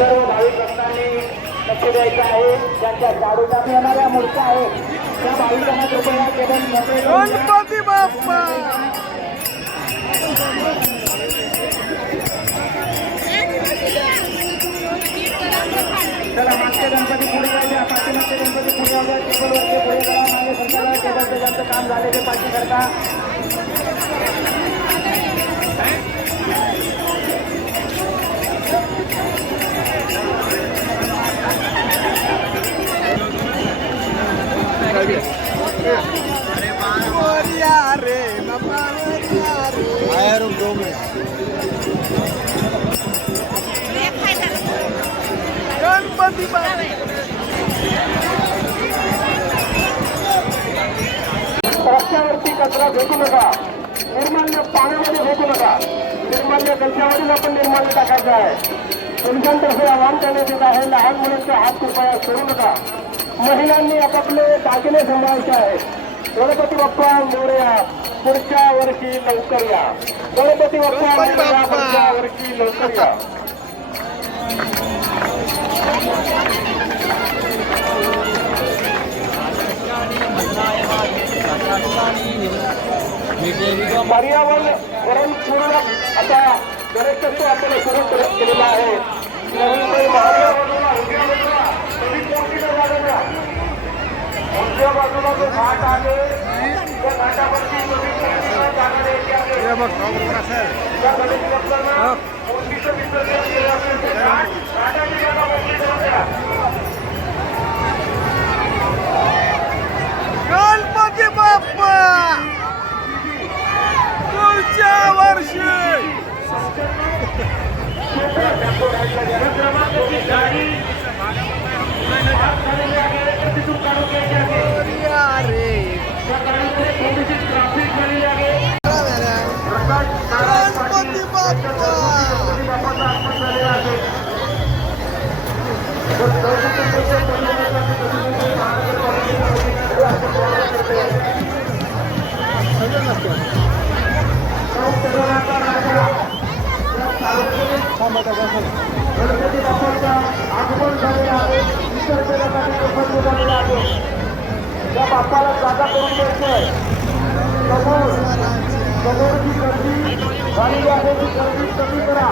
लक्ष द्यायचं आहे. ज्यांच्या झाडू टाकून येणाऱ्या मूर्त्या आहेत. त्या भाविकांना कृपया केवळ. गणपती बाप्पा! चला मागचे गणपती पुढे द्या पाठीमागचे गणपती पुढे द्या टेबलवरचे पुढे करा मागे सरकारला टेबलचं ज्यांचं काम झाले ते पाठी करता. रस्त्यावरती कचरा फेकू नका. निर्माल्य पाण्यामध्ये फेकू नका. निर्माल्य कचऱ्यामध्येच आपण निर्माल्य टाकायचं आहे. तुमच्यातर्फे आवाहन करण्यात येत आहे. लहान मुलांचे हात कृपया सोडू नका. महिलांनी आपापले दागिने सांभाळायचे आहेत गणपती बाप्पा मोरया पुढच्या वर्षी लवकर या. गणपती बाप्पा गणपती मोरया, पुढच्या वर्षी लवकर या. पर्यावरण वरण पूर्ण आता गणेशोत्सव आपण सुरू करत केलेला आहे. नवीन काही बाजूला उजव्या बाजूला जो घाट आहे त्या घाटावरती द्या गणपती बाप्पा पुढच्या वर्षी बाप्पाला जागा करून द्यायचंय समोर समोर जी गर्दी झालेली आहे ती गर्दी कमी करा